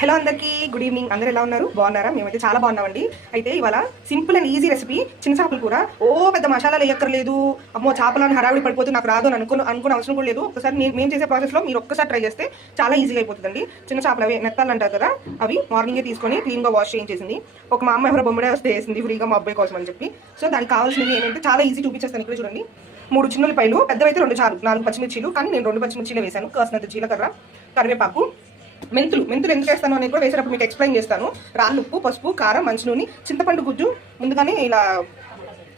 Hello అందరికీ good evening. అందరూ ఎలా ఉన్నారు? బాగున్నారా? మేమైతే చాలా బాగున్నామండి. అయితే ఇవాళ సింపుల్ అండ్ ఈజీ రెసిపీ చిన్న చేపల కూర. పెద్ద మసాలాలు వేయక్కర్లేదు, అమ్మో చేపలను హడావిడి పడిపోతే నాకు రాదు అని అనుకునే అవసరం కూడా లేదు. ఒకసారి మేము చేసే ప్రాసెస్లో మీరు ఒక్కసారి ట్రై చేస్తే చాలా ఈజీగా అయిపోతుందండి. చిన్న చేపలు అవి నెత్తాలు అంటారు కదా, అవి మార్నింగే తీసుకొని క్లీన్గా వాష్ చేయించేసింది. మా అమ్మ ఎవరో బొమ్మడే వస్తే వేసింది ఫ్రీగా మా అబ్బాయి కోసం అని చెప్పి. సో దానికి కావాల్సినవి ఏంటంటే చాలా ఈజీ చూపించేస్తాను. ఇక్కడ చూడండి, 3 చిన్నులపాయలు, పెద్దవైతే 2 చాలు, 4 పచ్చిమిర్చీలు, కానీ నేను 2 పచ్చిమిర్చీలు వేసాను. కాసినంత జీలకర్ర, కరివేపాకు, మెంతులు ఎందుకు వేస్తాను అనేది కూడా వేసేటప్పుడు మీకు ఎక్స్ప్లెయిన్ చేస్తాను. రాళ్ళు ఉప్పు, పసుపు, కారం, మంచి నూనె, చింతపండు గుజ్జు ముందుగానే ఇలా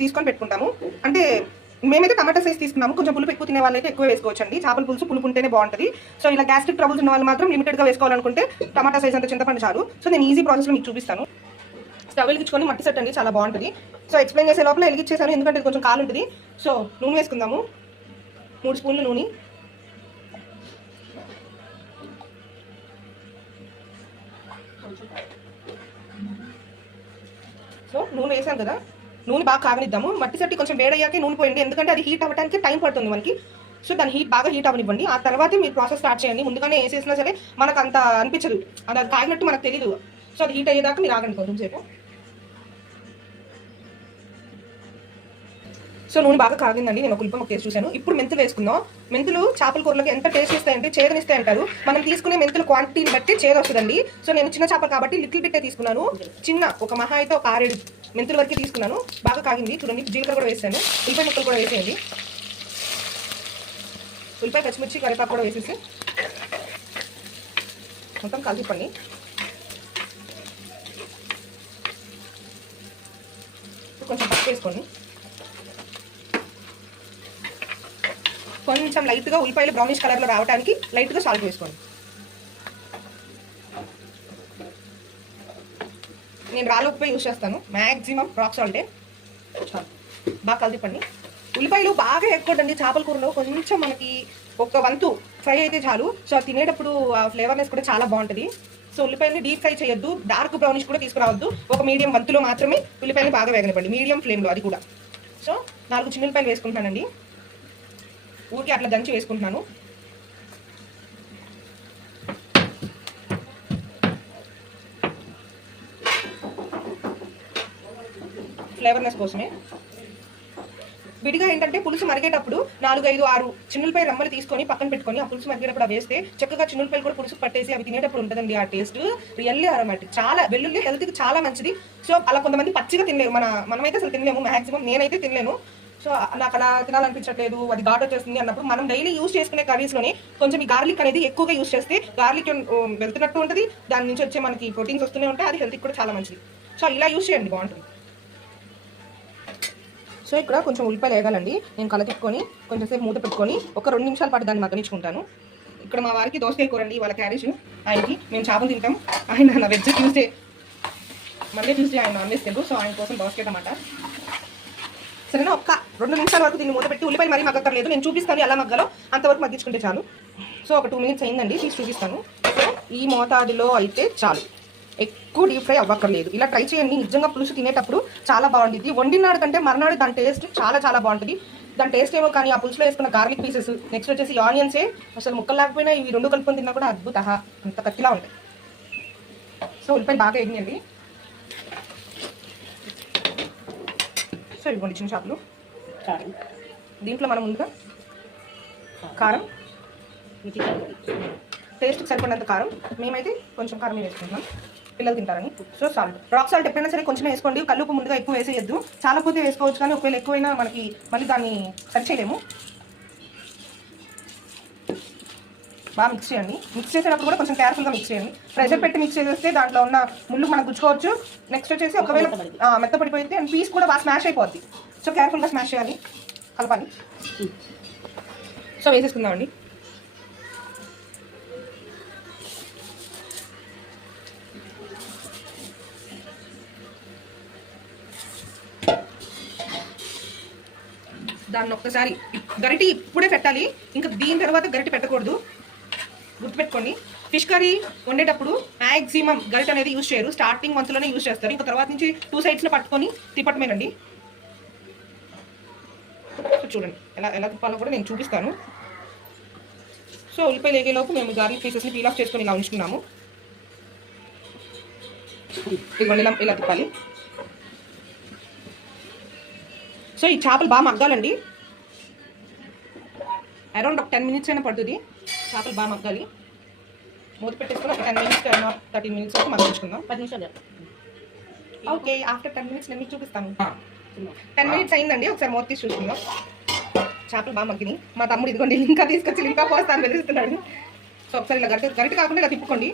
తీసుకొని పెట్టుకుంటాము. అంటే మేమైతే టమాటా సైజ్ తీసుకున్నాము. కొంచెం పులుపు ఎక్కువ తినే వాళ్ళైతే ఎక్కువ వేసుకోవచ్చు అండి. చేపల పులుసు పులుపు ఉంటేనే బాగుంటుంది. సో ఇలా గ్యాస్ట్రిక్ ట్రబుల్స్ ఉన్న వాళ్ళు మాత్రం లిమిటెడ్గా వేసుకోవాలనుకుంటే టమాటా సైజ్ అంత చింతపండు చాలు. సో నేను ఈజీ ప్రాసెస్లో మీకు చూపిస్తాను. స్టవ్ వెలిగించుకొని మట్టి సెట్ అండి, చాలా బాగుంటుంది. సో ఎక్స్ప్లెయిన్ చేసే లోపల వెలిగించేసాను, ఎందుకంటే కొంచెం కాలు ఉంటుంది. సో నూనె వేసుకుందాము. 3 స్పూన్లు నూనె. సో నూనె వేసాను కదా, నూనె బాగా కాగనిద్దాము. మట్టి చట్టి కొంచెం వేడయ్యాకే నూనె పోయండి, ఎందుకంటే అది హీట్ అవ్వడానికి టైం పడుతుంది మనకి. సో దాన్ని బాగా హీట్ అవ్వనివ్వండి. ఆ తర్వాతే మీరు ప్రాసెస్ స్టార్ట్ చేయండి. ముందుగానే వేసేసినా సరే మనకు అంత అనిపించదు, అది కాగినట్టు మనకు తెలియదు. సో అది హీట్ అయ్యేదాకా మీరు ఆగండి కొంచెం సేపు. సో నూనె బాగా కాగిందండి, నేను ఒక ఉల్లిపాయ ముక్క వేసి చూశాను. ఇప్పుడు మెంతులు వేసుకుందాం. మెంతులు చేపల కూరలోకి ఎంత టేస్ట్ ఇస్తాయంటే, చేదనిస్తాయి అంటారు. మనం తీసుకునే మెంతుల క్వాంటిటీని బట్టి చేదు వస్తుందండి. సో నేను చిన్న చేప కాబట్టి లిటిల్ బిట్టే తీసుకున్నాను. ఒక మహా అయితే ఒక 6-7 మెంతుల వరకు తీసుకున్నాను. బాగా కాగింది చూడండి. జీలకర్ర కూడా వేసాను, ఉల్లిపాయ ముక్కలు కూడా వేసేయండి. ఉల్లిపాయ, పచ్చిమిర్చి, కరివేపాకు కూడా వేసేసి మొత్తం కలిపిప్పండి. కొంచెం పసుపు వేసుకోండి. కొంచెం లైట్గా ఉల్లిపాయలు బ్రౌనిష్ కలర్లో రావడానికి లైట్గా సాల్ట్ వేసుకోండి. నేను రాళ్ళ ఉప్పు యూజ్ చేస్తాను, మ్యాక్సిమం రాక్ సాల్టే. చాలు, బాగా కలిపండి. ఉల్లిపాయలు బాగా ఎక్కువండి చేపల కూరలో. కొంచెం మనకి ఒక వంతు ఫ్రై అయితే చాలు. సో తినేటప్పుడు ఆ ఫ్లేవర్నెస్ కూడా చాలా బాగుంటుంది. సో ఉల్లిపాయలని డీప్ ఫ్రై చేయొద్దు, డార్క్ బ్రౌనిష్ కూడా తీసుకురావద్దు. ఒక మీడియం వంతులో మాత్రమే ఉల్లిపాయలు బాగా వేగనివ్వండి, మీడియం ఫ్లేమ్లో అది కూడా. సో 4 చిన్న ఉల్లిపాయలు వేసుకుంటున్నానండి, ఊరికి అట్లా దంచి వేసుకుంటున్నాను. ఫ్లేవర్నెస్ కోసమే. విడిగా ఏంటంటే పులుసు మరిగేటప్పుడు 4, 5, 6 చిన్నులపై రమ్మలు తీసుకొని పక్కన పెట్టుకొని ఆ పులుసు మరిగేటప్పుడు అవి వేస్తే చక్కగా చిన్నులపైలు కూడా పులుసు పట్టేసి అవి తినేటప్పుడు ఉంటుందండి ఆ టేస్ట్. Really aromatic. చాలా వెల్లుల్లి హెల్త్కి చాలా మంచిది. సో అలా కొంతమంది పచ్చిగా తినలేరు, మనమైతే అసలు తినలేము, మ్యాక్సిమం నేనైతే తినలేను. సో నాకు అలా తినాలనిపించట్లేదు, అది ఘాట్ వచ్చేస్తుంది అన్నప్పుడు మనం డైలీ యూజ్ చేసుకునే కర్రీస్లోనే కొంచెం ఈ గార్లిక్ అనేది ఎక్కువగా యూజ్ చేస్తే గార్లిక్ వెళ్తున్నట్టు ఉంటుంది, దాని నుంచి వచ్చే మనకి ప్రోటీన్స్ వస్తూనే ఉంటాయి, అది హెల్త్కి కూడా చాలా మంచిది. సో ఇలా యూజ్ చేయండి, బాగుంటుంది. సో ఇక్కడ కొంచెం ఉల్లిపాయలు వేగాలండి. నేను కలతిప్పుకొని కొంచెం సేపు మూత పెట్టుకొని ఒక 2 నిమిషాల పాటు దాన్ని మగ్గనిచ్చుకుంటాను. ఇక్కడ మా వారికి దోసకాయ కూర అండి వాళ్ళ క్యారేజ్. ఆయనకి మేము చేపలు తింటాం, ఆయన వెజ్ ట్యూస్డే, మండే ట్యూస్డే ఆయన నాన్ వెజ్ తింటారు. సో ఆయన కోసం దోసకాయ టమాటా. సరేనా, ఒక్క 2 నిమిషాల వరకు దీన్ని మూత పెట్టి, ఉల్లిపాయలు మరీ మగ్గక్కర్లేదు, నేను చూపిస్తాను ఎలా మగ్గాలో, అంతవరకు మగ్గించుకుంటే చాలు. సో ఒక 2 మినిట్స్ అయిందండి, తీసి చూపిస్తాను. సో ఈ మోతాదులో అయితే చాలు, ఎక్కువ డీప్ ఫ్రై అవ్వక్కర్లేదు. ఇలా ట్రై చేయండి, నిజంగా పులుసు తినేటప్పుడు చాలా బాగుంటుంది. వండినాడు కంటే మర్నాడు దాని టేస్ట్ చాలా చాలా బాగుంటుంది. దాని టేస్ట్ ఏమో కానీ ఆ పులుసులో వేసుకున్న గార్లిక్ పీసెస్, నెక్స్ట్ వచ్చేసి ఆనియన్సే అసలు ముక్కలు లేకపోయినా ఇవి 2 కలుపుకొని తిన్నా కూడా అద్భుత, అంత కత్తిలా ఉంటాయి. సో ఉల్లిపాయలు బాగా వేగినాయండి. సో ఇవ్వండి చిన్న చేపలు. దీంట్లో మనం ముందుగా కారం, టేస్ట్కి సరిపడినంత కారం, మేమైతే కొంచెం కారం వేసుకుంటున్నాం, పిల్లలు తింటారని. సో సాల్ట్, రాక్ సాల్ట్ ఎప్పుడైనా సరే కొంచెం వేసుకోండి, కల్లుపు ముందుగా ఎక్కువ వేసేయద్దు. చాలా పోతే వేసుకోవచ్చు, కానీ ఒకవేళ ఎక్కువైనా మనకి మళ్ళీ దాన్ని సరి చేయలేము. బాగా మిక్స్ చేయండి. మిక్స్ చేసేటప్పుడు కూడా కొంచెం కేర్ఫుల్గా మిక్స్ చేయండి. ప్రెషర్ పెట్టి మిక్స్ చేసేస్తే దాంట్లో ఉన్న ముళ్ళు మనకు గుచ్చుకోవచ్చు. నెక్స్ట్ వచ్చేసి ఒకవేళ మెత్తపడిపోతే అండ్ పీస్ కూడా బాగా స్మాష్ అయిపోద్ది. సో కేర్ఫుల్గా స్మాష్ చేయాలి, కలపాలి. సో వేసేసుకుందామండి. దాన్ని ఒక్కసారి గరిటి ఇప్పుడే పెట్టాలి, ఇంకా దీని తర్వాత గరిటి పెట్టకూడదు, గుర్తుపెట్టుకోండి. ఫిష్ కర్రీ వండేటప్పుడు మ్యాక్సిమం గరిట అనేది యూజ్ చేయరు, స్టార్టింగ్ మంత్లోనే యూజ్ చేస్తారు. ఇంకా తర్వాత నుంచి 2 సైడ్స్లో పట్టుకొని తిప్పటమేనండి. చూడండి ఎలా తిప్పాలో కూడా నేను చూపిస్తాను. సో ఉల్లిపాయలు వేగేలోపు మేము గార్లిక్ పీసెస్ని పీల్ ఆఫ్ చేసుకొని ఇలా ఉంచుకున్నాము. ఇదిగోండి ఇలా తిప్పాలి. సో ఈ చేపలు బాగా మగ్గాలండి. అరౌండ్ ఒక 10 minutes అయినా పడుతుంది. చేపలు బాగా మగ్గాలి. మూత పెట్టేసుకొని ఒక 10 minutes 13 minutes వరకు మగ్గించుకుందాం. 10 నిమిషాలు. ఓకే, ఆఫ్టర్ 10 minutes నేను మీకు చూపిస్తాను. 10 minutes అయిందండి. ఒకసారి మూత తీసి చూసుకుందాం. చేపలు బాగా మగ్గినాయి. మా తమ్ముడు ఇదిగోండి ఇంకా తీసుకొచ్చి ఇంకా పోస్తాను బెదిరిస్తున్నాడు. సో ఒకసారి ఇలా గరిట కాకుండా ఇలా తిప్పుకోండి.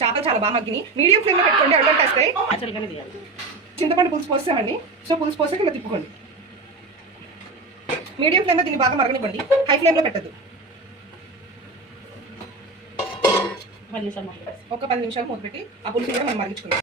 చేపలు చాలా బాగా మగ్గినాయి. మీడియం ఫ్లేమ్లో పెట్టుకోండి, అడ్డంటే వస్తాయి. యాక్చువల్గానే తీయాలి. చింతపండు పులుసు పోస్తామండి. సో పులుసు పోసాక ఇలా తిప్పుకోండి. మీడియం ఫ్లేమ్లో దీన్ని బాగా మరగనివ్వండి, హై ఫ్లేమ్లో పెట్టద్దు. 10 నిమిషాలు. ఒక 10 నిమిషాలు మూత పెట్టి ఆ పులుసు కూడా మనం మరిగించుకుందాం.